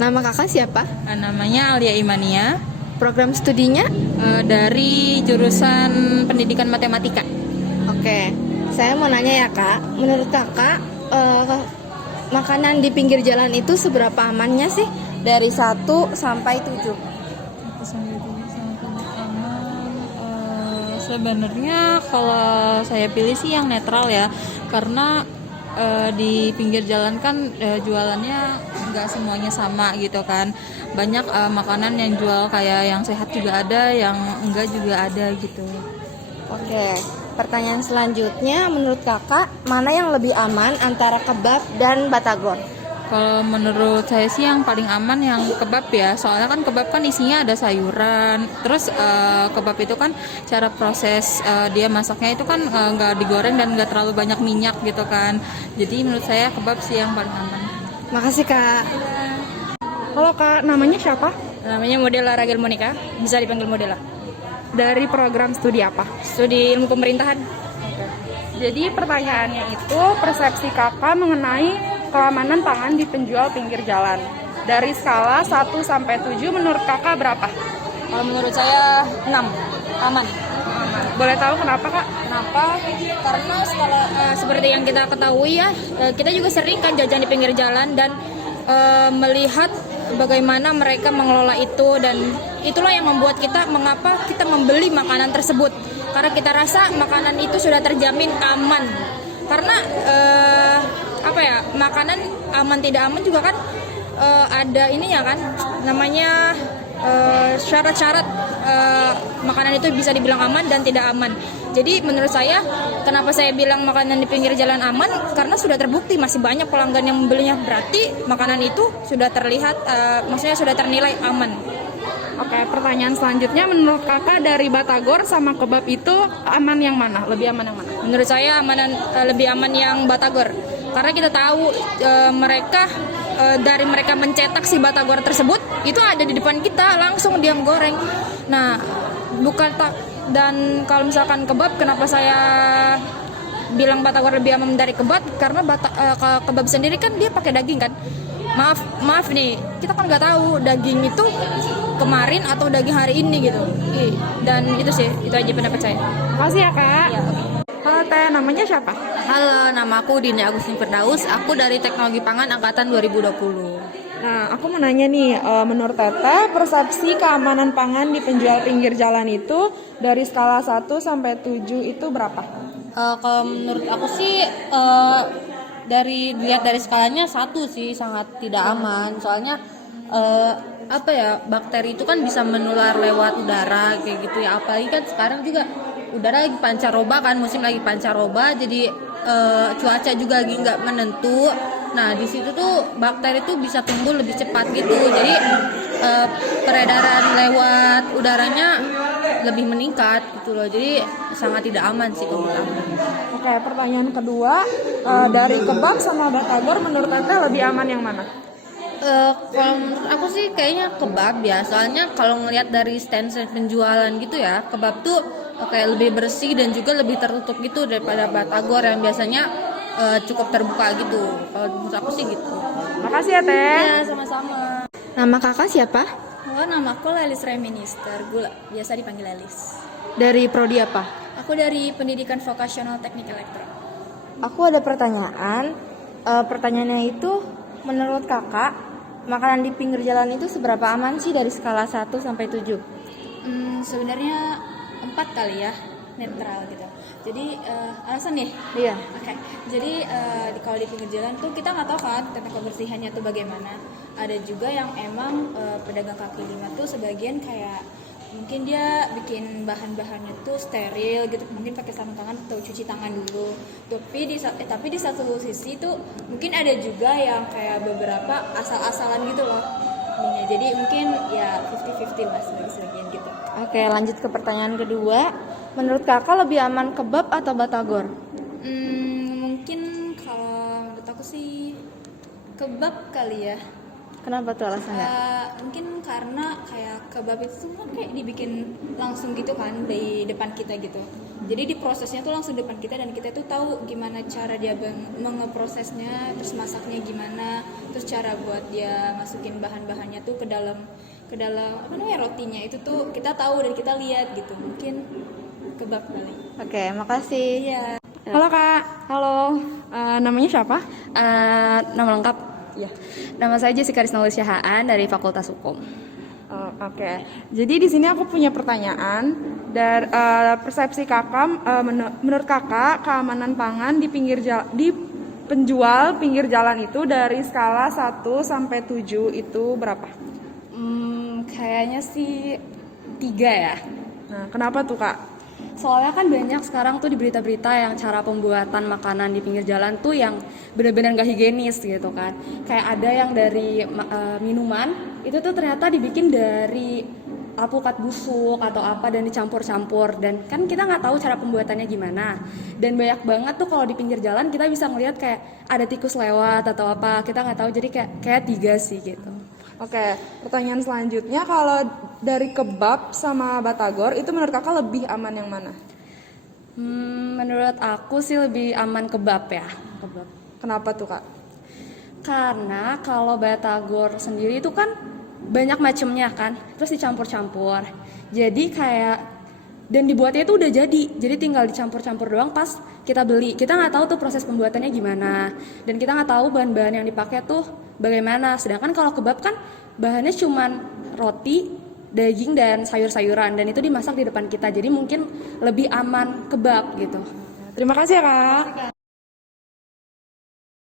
Nama kakak siapa? Namanya Alia Imania, Program studinya? dari jurusan Pendidikan Matematika. Oke, saya mau nanya ya kak. Menurut kakak, makanan di pinggir jalan itu seberapa amannya sih? Dari 1 sampai 7. Sebenarnya kalau saya pilih sih yang netral ya, karena di pinggir jalan kan jualannya nggak semuanya sama gitu kan. Banyak makanan yang jual kayak yang sehat juga ada, yang enggak juga ada gitu. Oke, pertanyaan selanjutnya, menurut kakak mana yang lebih aman antara kebab dan batagor? Kalau menurut saya sih yang paling aman yang kebab ya, soalnya kan kebab kan isinya ada sayuran. Terus kebab itu kan cara proses dia masaknya itu kan nggak digoreng dan nggak terlalu banyak minyak gitu kan. Jadi menurut saya kebab sih yang paling aman. Makasih kak. Halo kak, namanya siapa? Namanya Modela Ragil Monica, bisa dipanggil Modela. Dari program studi apa? Studi ilmu pemerintahan. Jadi pertanyaannya itu persepsi kakak mengenai keamanan pangan di penjual pinggir jalan. Dari skala 1 sampai 7 menurut kakak berapa? Kalau menurut saya 6, aman. Boleh tahu kenapa kak? Kenapa? Karena seperti yang kita ketahui ya, kita juga sering kan jajan di pinggir jalan dan melihat bagaimana mereka mengelola itu, dan itulah yang membuat kita mengapa kita membeli makanan tersebut, karena kita rasa makanan itu sudah terjamin aman. Karena makanan aman tidak aman juga kan ada ininya kan, namanya syarat-syarat makanan itu bisa dibilang aman dan tidak aman. Jadi menurut saya, kenapa saya bilang makanan di pinggir jalan aman, karena sudah terbukti masih banyak pelanggan yang membelinya, berarti makanan itu sudah terlihat, maksudnya sudah ternilai aman. Oke, pertanyaan selanjutnya, menurut kakak dari batagor sama kebab itu aman yang mana? Lebih aman yang mana? Menurut saya lebih aman yang batagor, karena kita tahu dari mereka mencetak si batagor tersebut itu ada di depan kita, langsung dia menggoreng. Nah, dan kalau misalkan kebab, kenapa saya bilang batagor lebih aman dari kebab? Karena kebab sendiri kan dia pakai daging kan. Maaf nih, kita kan nggak tahu daging itu kemarin atau daging hari ini gitu. Dan itu sih, itu aja pendapat saya. Makasih ya kak. Ya, oke. Halo teh, namanya siapa? Halo, nama aku Dini Agustin Firdaus. Aku dari Teknologi Pangan Angkatan 2020. Nah, aku mau nanya nih, menurut teteh persepsi keamanan pangan di penjual pinggir jalan itu dari skala 1 sampai 7 itu berapa? Kalau menurut aku sih dilihat dari skalanya 1 sih, sangat tidak aman. Soalnya bakteri itu kan bisa menular lewat udara kayak gitu ya. Apalagi kan sekarang juga udara lagi pancaroba kan, musim lagi pancaroba, jadi cuaca juga lagi nggak menentu. Nah di situ tuh bakteri tuh bisa tumbuh lebih cepat gitu, jadi peredaran lewat udaranya lebih meningkat gitu loh, jadi sangat tidak aman sih kalau menurut aku. Oke, pertanyaan kedua, dari kebab sama batagor menurut teteh lebih aman yang mana? Kalau menurut aku sih kayaknya kebab ya, soalnya kalau ngelihat dari stand penjualan gitu ya, kebab tuh kayak lebih bersih dan juga lebih tertutup gitu daripada batagor yang biasanya cukup terbuka gitu. Kalau menurut aku sih gitu. Makasih ya teh. Ya, sama-sama. Nama kakak siapa? Halo, nama aku Lelis Reminister Gula, biasa dipanggil Lelis. Dari prodi apa? Aku dari Pendidikan Vokasional Teknik Elektro. Aku ada pertanyaan. Pertanyaannya itu, menurut kakak makanan di pinggir jalan itu seberapa aman sih dari skala 1 sampai 7? Sebenarnya 4 kali ya, netral gitu. Jadi alasan nih. Iya. Oke. Jadi kalau di pinggir jalan tuh kita nggak tahu kan tentang kebersihannya tuh bagaimana. Ada juga yang emang pedagang kaki lima tuh sebagian kayak mungkin dia bikin bahan-bahannya tuh steril gitu, mungkin pakai sarung tangan atau cuci tangan dulu. Tapi di satu sisi tuh mungkin ada juga yang kayak beberapa asal-asalan gitu loh. Jadi mungkin ya 50-50 lah sebagian gitu. Oke, lanjut ke pertanyaan kedua. Menurut kakak lebih aman kebab atau batagor? Mungkin kalau menurut aku sih kebab kali ya. Kenapa tuh alasannya? Mungkin karena kayak kebab itu tuh kan kayak dibikin langsung gitu kan di depan kita gitu. Jadi di prosesnya tuh langsung depan kita dan kita tuh tahu gimana cara dia mengeprosesnya, terus masaknya gimana, terus cara buat dia masukin bahan-bahannya tuh ke dalam apa namanya rotinya itu tuh kita tahu dan kita lihat gitu. Mungkin kebab kali. Oke, makasih. Iya. Halo Kak. Halo, Namanya siapa? nama lengkap? Iya. Nama saya Jessica Risnauli Syahaan dari Fakultas Hukum. Oh, oke. Jadi di sini aku punya pertanyaan. Dari persepsi Kakak, menurut Kakak keamanan pangan di penjual pinggir jalan itu dari skala 1 sampai 7 itu berapa? Kayaknya sih 3 ya. Nah, kenapa tuh Kak? Soalnya kan banyak sekarang tuh di berita-berita yang cara pembuatan makanan di pinggir jalan tuh yang benar-benar gak higienis gitu kan. Kayak ada yang dari minuman itu tuh ternyata dibikin dari alpukat busuk atau apa dan dicampur-campur, dan kan kita nggak tahu cara pembuatannya gimana. Dan banyak banget tuh kalau di pinggir jalan kita bisa ngelihat kayak ada tikus lewat atau apa, kita nggak tahu. Jadi kayak 3 sih gitu. Oke, pertanyaan selanjutnya, kalau dari kebab sama batagor itu menurut Kakak lebih aman yang mana? Menurut aku sih lebih aman kebab ya. Kebab. Kenapa tuh Kak? Karena kalau batagor sendiri itu kan banyak macamnya kan, terus dicampur-campur. Jadi kayak dan dibuatnya itu udah jadi tinggal dicampur-campur doang pas kita beli. Kita nggak tahu tuh proses pembuatannya gimana, dan kita nggak tahu bahan-bahan yang dipakai tuh bagaimana. Sedangkan kalau kebab kan bahannya cuman roti, daging dan sayur-sayuran, dan itu dimasak di depan kita. Jadi mungkin lebih aman kebab gitu. Terima kasih ya Kak.